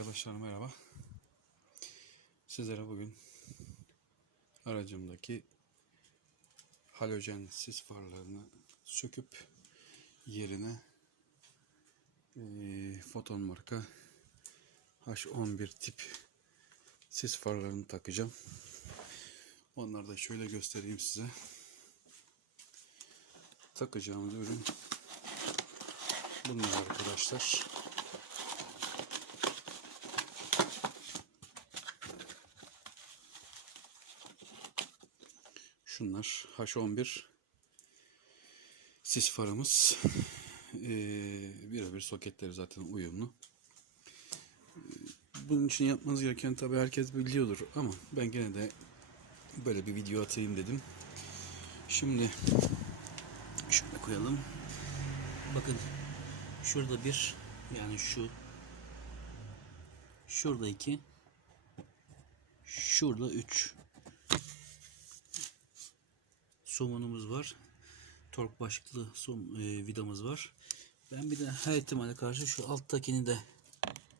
Arkadaşlar merhaba. Sizlere bugün aracımdaki halojen sis farlarını söküp yerine eee foton marka H11 tip sis farlarını takacağım. Onları da şöyle göstereyim size. Takacağımız ürün bunlar arkadaşlar. Şunlar H11 sis farımız. Ee, birebir soketleri zaten uyumlu. Ee, Bunun için yapmanız gereken tabi herkes biliyordur ama ben gene de böyle bir video atayım dedim. Şimdi şöyle koyalım. Bakın şurada bir yani şu şurada iki şurada üç somunumuz var. Tork başlıklı som, e, vidamız var. Ben bir de her ihtimale karşı şu alttakini de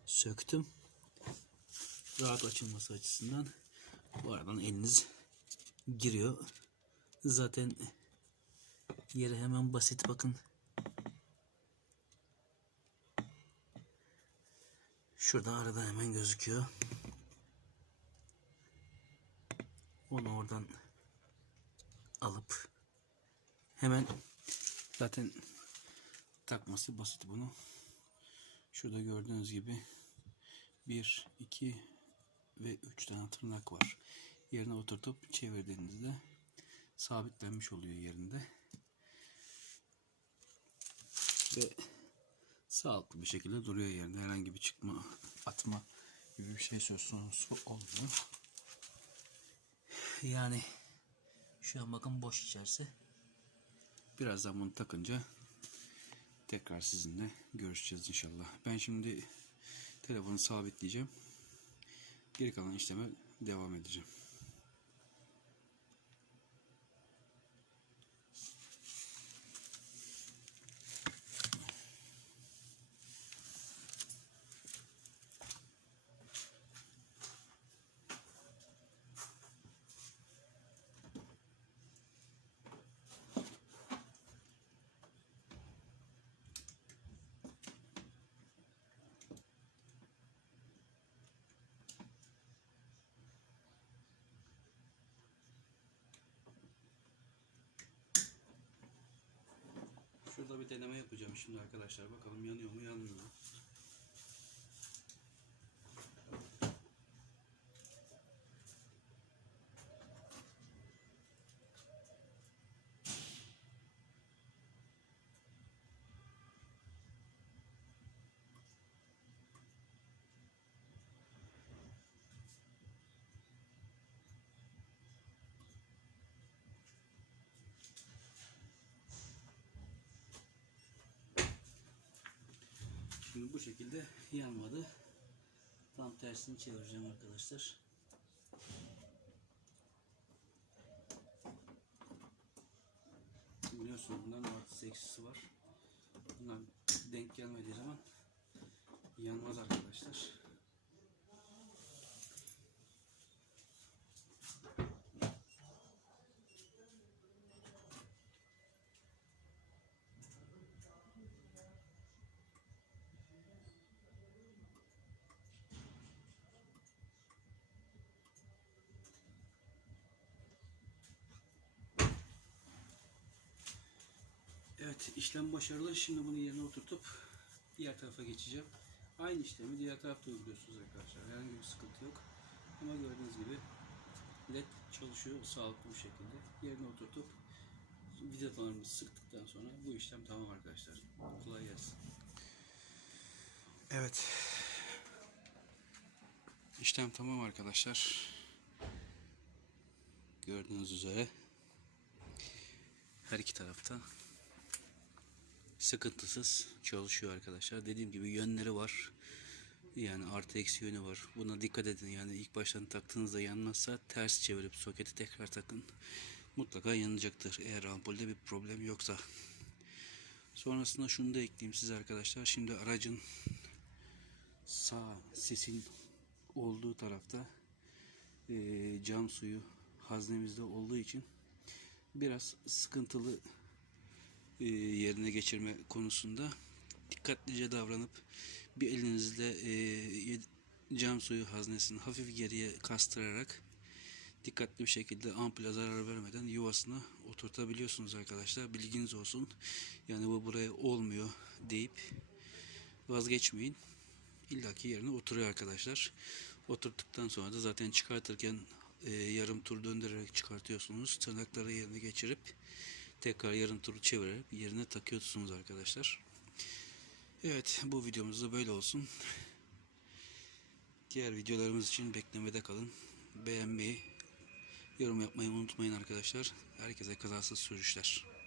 söktüm. Rahat açılması açısından. Bu aradan eliniz giriyor. Zaten yeri hemen basit bakın. Şurada arada hemen gözüküyor. Onu oradan alıp hemen zaten takması basit bunu. Şurada gördüğünüz gibi 1, 2 ve 3 tane tırnak var. Yerine oturtup çevirdiğinizde sabitlenmiş oluyor yerinde. Ve sağlıklı bir şekilde duruyor yerinde. Herhangi bir çıkma, atma gibi bir şey söz konusu olmuyor. Yani şu an bakın boş içerisi. Birazdan bunu takınca tekrar sizinle görüşeceğiz inşallah. Ben şimdi telefonu sabitleyeceğim. Geri kalan işleme devam edeceğim. Şurada bir deneme yapacağım şimdi arkadaşlar. Bakalım yanıyor mu yanmıyor mu? Şimdi bu şekilde yanmadı. Tam tersini çevireceğim arkadaşlar. Biliyorsunuz bunların artı eksisi var. Bunlar denk gelmediği zaman yanmaz arkadaşlar. Evet işlem başarılı. Şimdi bunu yerine oturtup diğer tarafa geçeceğim. Aynı işlemi diğer tarafta uyguluyorsunuz arkadaşlar. Herhangi bir sıkıntı yok. Ama gördüğünüz gibi led çalışıyor sağlıklı bir şekilde. Yerine oturtup vidalarımızı sıktıktan sonra bu işlem tamam arkadaşlar. Kolay gelsin. Evet. İşlem tamam arkadaşlar. Gördüğünüz üzere her iki tarafta sıkıntısız çalışıyor arkadaşlar. Dediğim gibi yönleri var. Yani artı eksi yönü var. Buna dikkat edin. Yani ilk baştan taktığınızda yanmazsa ters çevirip soketi tekrar takın. Mutlaka yanacaktır. Eğer ampulde bir problem yoksa. Sonrasında şunu da ekleyeyim size arkadaşlar. Şimdi aracın sağ sesin olduğu tarafta eee, cam suyu haznemizde olduğu için biraz sıkıntılı yerine geçirme konusunda dikkatlice davranıp bir elinizle yed- cam suyu haznesini hafif geriye kastırarak dikkatli bir şekilde ampule zarar vermeden yuvasına oturtabiliyorsunuz arkadaşlar. Bilginiz olsun. Yani bu buraya olmuyor deyip vazgeçmeyin. İllaki yerine oturuyor arkadaşlar. Oturttuktan sonra da zaten çıkartırken e, yarım tur döndürerek çıkartıyorsunuz. Tırnakları yerine geçirip tekrar yarım tur çevirerek yerine takıyorsunuz arkadaşlar. Evet bu videomuz da böyle olsun. Diğer videolarımız için beklemede kalın. Beğenmeyi, yorum yapmayı unutmayın arkadaşlar. Herkese kazasız sürüşler.